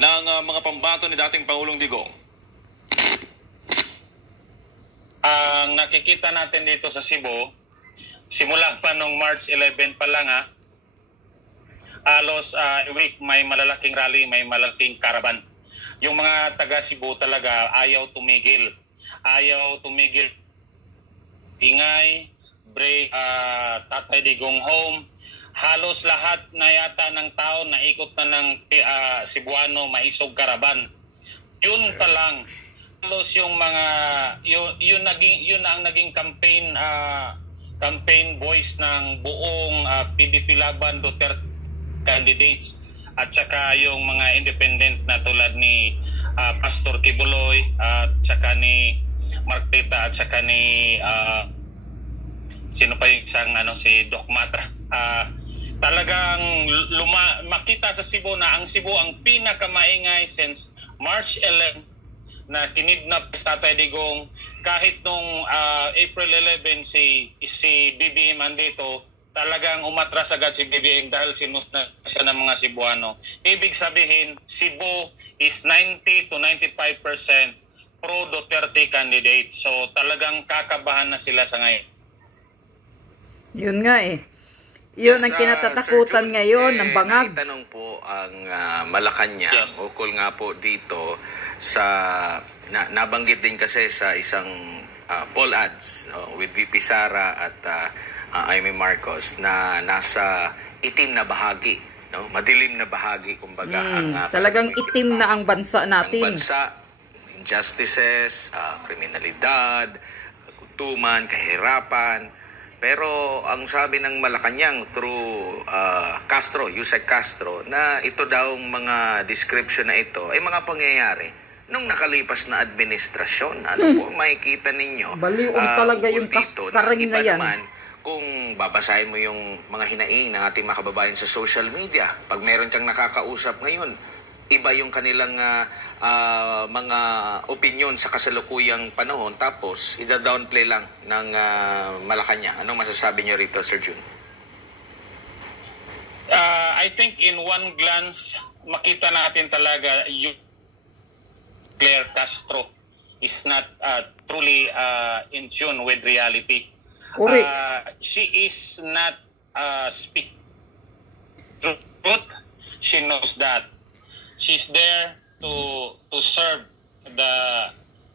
ng mga pambato ni dating Pangulong Digong? Ang nakikita natin dito sa Cebu, simula pa nung March 11 pa lang halos week may malalaking rally, may malalaking caravan. Yung mga taga Cebu talaga ayaw tumigil. Ayaw tumigil. Ingay, break, Tatay Digong home. Halos lahat na yata ng tao na ikot na ng Cebuano maisog caravan. Yun pa lang. Halos yung mga yun ang naging campaign voice ng buong PDP Laban Duterte candidates at saka yung mga independent na tulad ni Pastor Kibuloy at saka ni Mark Pita at saka ni sino pa yung isang si Doc Matra. Talagang makita sa Cebu na ang Cebu ang pinakamaingay since March 11 na kinidnap si Tatay Digong. Kahit nung April 11 si BBM andito, talagang umatras agad si BBM dahil sinus na siya ng mga Cebuano. Ibig sabihin, Cebu is 90 to 95% pro-Duterte candidate. So talagang kakabahan na sila sa ngayon. Yun nga eh. Yun ang kinatatakutan ngayon ng bangag. Tanong po ang Malacanang, ukol nga po dito sa nabanggit din kasi sa isang poll ads with VP Sara at Amy Marcos na nasa itim na bahagi, madilim na bahagi kumbaga talagang itim na ang bansa natin. Ang bansa, injustices, kriminalidad, gutuman, kahirapan. Pero ang sabi ng Malacanang through Yusek Castro na ito daw mga description na ito ay mga pangyayari nung nakalipas na administrasyon. Ano po ang makikita ninyo? Baliw talaga yung karing na yan. Naman, kung babasahin mo yung mga hinaing ng ating mga kababayan sa social media, pag meron kang nakakausap ngayon, iba yung kanilang mga opinion sa kasalukuyang panahon, tapos ida-downplay lang ng Malacanang. Anong masasabi niyo rito, Sir Jun? I think in one glance, makita natin talaga yung Claire Castro is not truly in tune with reality. She is not speaking truth. She knows that. She's there to serve the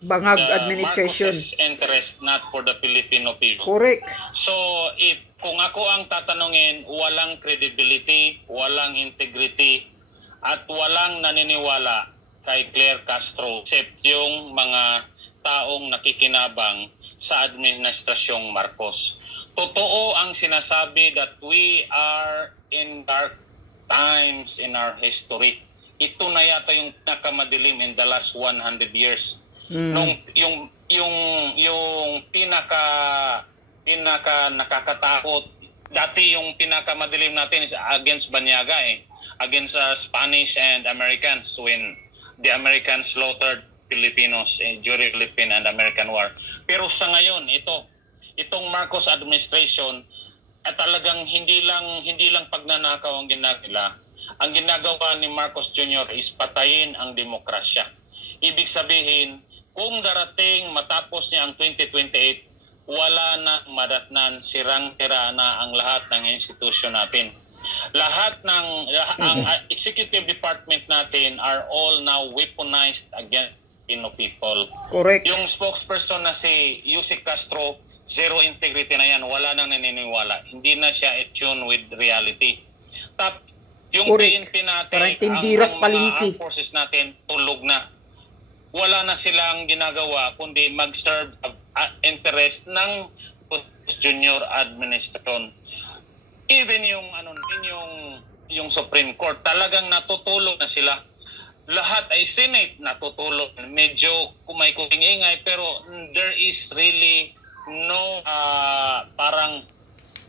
bangag administration Marcos' interest, not for the Filipino people. Correct. So, kung ako ang tatanungin, walang credibility, walang integrity, at walang naniniwala kay Claire Castro except yung mga taong nakikinabang sa administrasyong Marcos. Totoo ang sinasabi that we are in dark times in our history. Ito na yata yung pinakamadilim in the last 100 years. Nung yung pinaka nakakatakot, dati yung pinakamadilim natin is against Banyaga against Spanish and Americans when the Americans slaughtered Filipinos during Philippine and American War. Pero sa ngayon, itong Marcos administration at talagang hindi lang pagnanakaw ang ginagawa. Ang ginagawa ni Marcos Jr. is patayin ang demokrasya. Ibig sabihin, kung darating matapos niya ang 2028, wala na madatnan, sirang-tira na ang lahat ng institusyon natin. Ang executive department natin are all now weaponized against Filipino people. Correct. Yung spokesperson na si Yusek Castro, zero integrity na yan, wala nang naniniwala. Hindi na siya attune with reality. Yung PNP natin, ang mga forces natin, tulog na. Wala na silang ginagawa kundi mag-serve interest ng Junior Administration. Even yung Supreme Court, talagang natutulog na sila. Lahat ay Senate natutulog. Medyo may ingay pero there is really no parang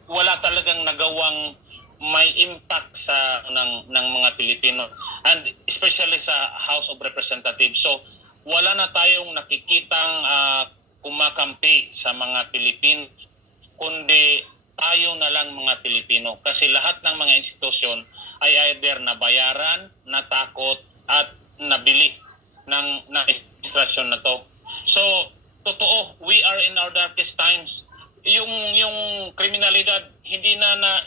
wala talagang nagawang may impact sa ng mga Pilipino and especially sa House of Representatives. So wala na tayong nakikitang kumakampi sa mga Pilipino kundi tayo na lang mga Pilipino kasi lahat ng mga institusyon ay either nabayaran, natakot at nabili ng administrasyon na to. So, totoo, we are in our darkest times. Yung kriminalidad hindi na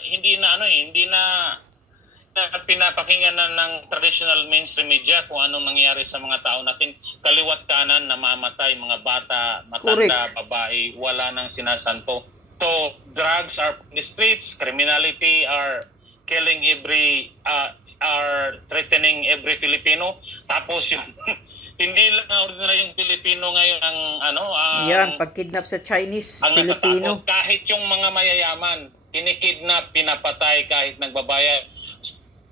pinapakinggan na ng traditional mainstream media kung anong nangyayari sa mga tao natin. Kaliwat kanan, namamatay, mga bata, matanda, babae, wala nang sinasanto. So, drugs are in the streets, criminality are killing are threatening every Filipino. Tapos yung hindi lang ordinary yung Pilipino ngayon ang pagkidnap sa Chinese ang Filipino. Natatakot. Kahit yung mga mayayaman, kinikidnap, pinapatay kahit nagbabayad.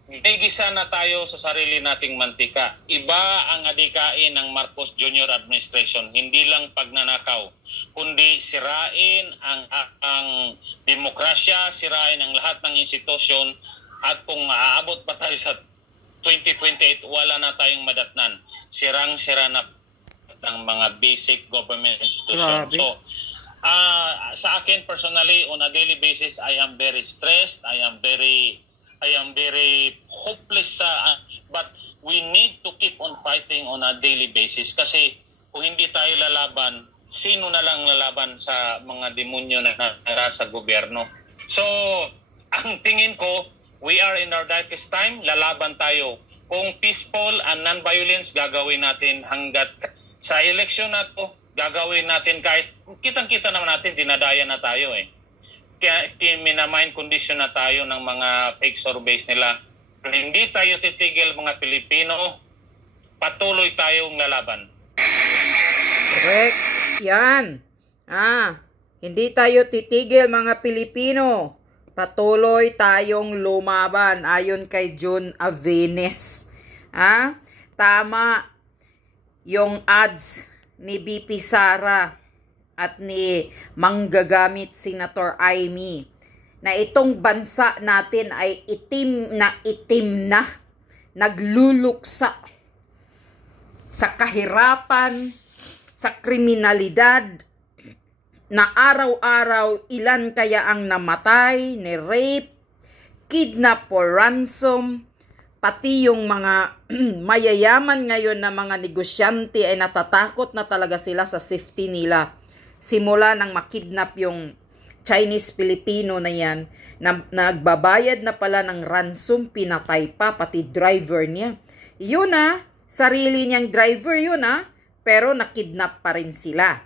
Nagisa na tayo sa sarili nating mantika. Iba ang adikain ng Marcos Jr. administration. Hindi lang pagnanakaw, kundi sirain ang demokrasya, sirain ang lahat ng institusyon. At kung aabot pa tayo sa 2028, wala na tayong madatnan. Sirang-sira na ng mga basic government institutions. So, sa akin personally, on a daily basis, I am very stressed. I am very hopeless, but we need to keep on fighting on a daily basis kasi kung hindi tayo lalaban, sino na lang lalaban sa mga demonyo na nasa gobyerno? So, ang tingin ko, we are in our darkest time, lalaban tayo. Kung peaceful and non-violence, gagawin natin hanggat sa eleksyon na to, gagawin natin kahit kitang-kita naman natin, dinadaya na tayo eh. Kaya minamind condition na tayo ng mga fake surveys nila. Kung hindi tayo titigil mga Pilipino, patuloy tayong lalaban. Correct. Yan. Hindi tayo titigil mga Pilipino. Patuloy tayong lumaban ayon kay Jun Avenes. Tama yung ads ni BP Sara at ni manggagamit Senator Amy na itong bansa natin ay itim na nagluluksa sa kahirapan, sa kriminalidad, na araw-araw ilan kaya ang namatay, ni rape, kidnap or ransom, pati yung mga mayayaman ngayon na mga negosyante ay natatakot na talaga sila sa safety nila. Simula nang makidnap yung Chinese Filipino na yan, na nagbabayad na pala ng ransom, pinatay pa, pati driver niya. Yun sarili niyang driver yun pero nakidnap pa rin sila.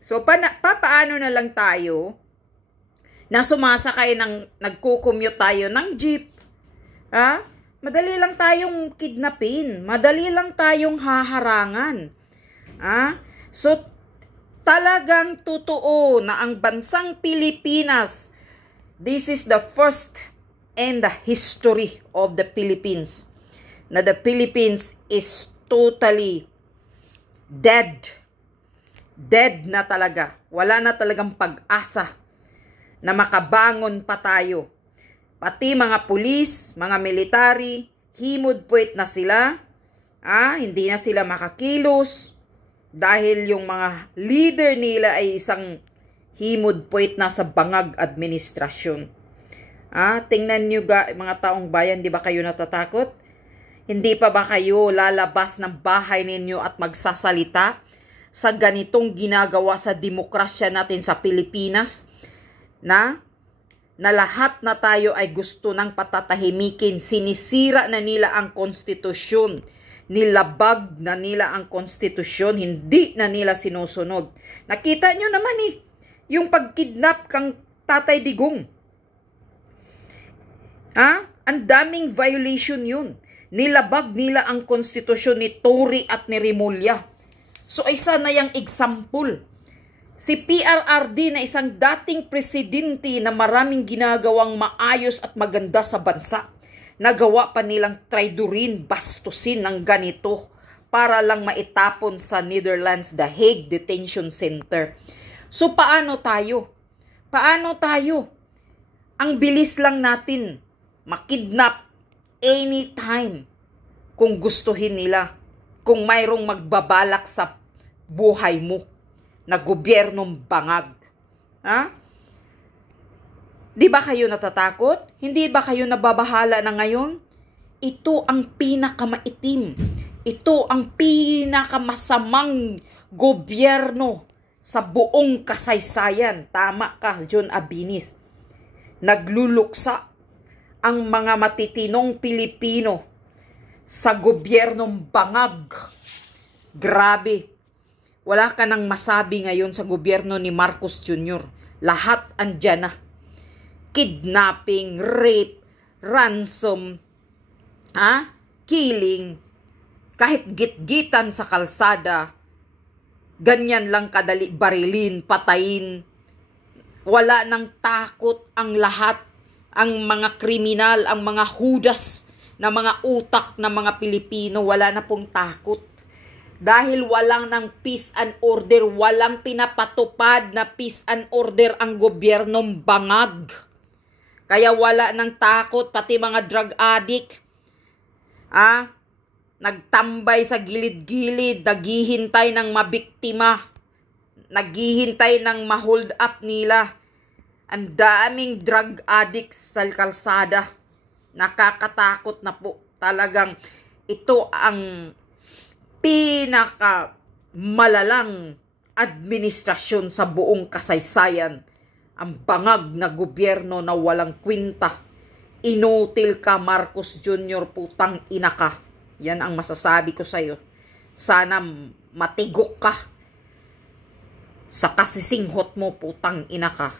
So, paano na lang tayo na sumasakay nagko-commute tayo ng jeep? Madali lang tayong kidnapin. Madali lang tayong haharangan. So, talagang totoo na ang bansang Pilipinas, this is the first in the history of the Philippines, na the Philippines is totally dead. Dead na talaga. Wala na talagang pag-asa na makabangon pa tayo. Pati mga pulis, mga military, himod-puwet na sila. Hindi na sila makakilos. Dahil yung mga leader nila ay isang himod-puwet na sa bangag administrasyon. Tingnan nyo mga taong bayan, di ba kayo natatakot? Hindi pa ba kayo lalabas ng bahay ninyo at magsasalita sa ganitong ginagawa sa demokrasya natin sa Pilipinas? Na lahat na tayo ay gusto ng patatahimikin, sinisira na nila ang konstitusyon. Nilabag na nila ang konstitusyon, hindi na nila sinusunod. Nakita nyo naman yung pagkidnap kang Tatay Digong. Ang daming violation yun. Nilabag nila ang konstitusyon ni Tory at ni Remulla. So, isa na yung example. Si PRRD na isang dating presidente na maraming ginagawang maayos at maganda sa bansa, nagawa pa nilang traidorin, bastusin ng ganito para lang maitapon sa Netherlands, The Hague Detention Center. So, paano tayo? Paano tayo? Ang bilis lang natin makidnap anytime kung gustuhin nila, kung mayroong magbabalak sa buhay mo na gobyernong bangag. Di ba kayo natatakot? Hindi ba kayo nababahala na ngayon? Ito ang pinakamaitim. Ito ang pinakamasamang gobyerno sa buong kasaysayan. Tama ka, John Abinis. Nagluluksa ang mga matitinong Pilipino sa gobyernong bangag. Grabe. Wala ka nang masabi ngayon sa gobyerno ni Marcos Jr. Lahat andyan na. Kidnapping, rape, ransom, killing, kahit gitgitan sa kalsada, ganyan lang kadali barilin, patayin. Wala nang takot ang lahat, ang mga kriminal, ang mga hudas na mga utak ng mga Pilipino, wala na pong takot. Dahil walang ng peace and order, walang pinapatupad na peace and order ang gobyernong bangag. Kaya wala nang takot, pati mga drug addict. Nagtambay sa gilid-gilid, naghihintay ng mabiktima, naghihintay ng ma-hold up nila. Ang daming drug addicts sa kalsada. Nakakatakot na po. Talagang ito ang pinaka malalang administrasyon sa buong kasaysayan. Ang bangag na gobyerno na walang kwinta. Inutil ka, Marcos Jr., putang ina ka. Yan ang masasabi ko sa'yo. Sana matigok ka sa kasisinghot mo, putang ina ka.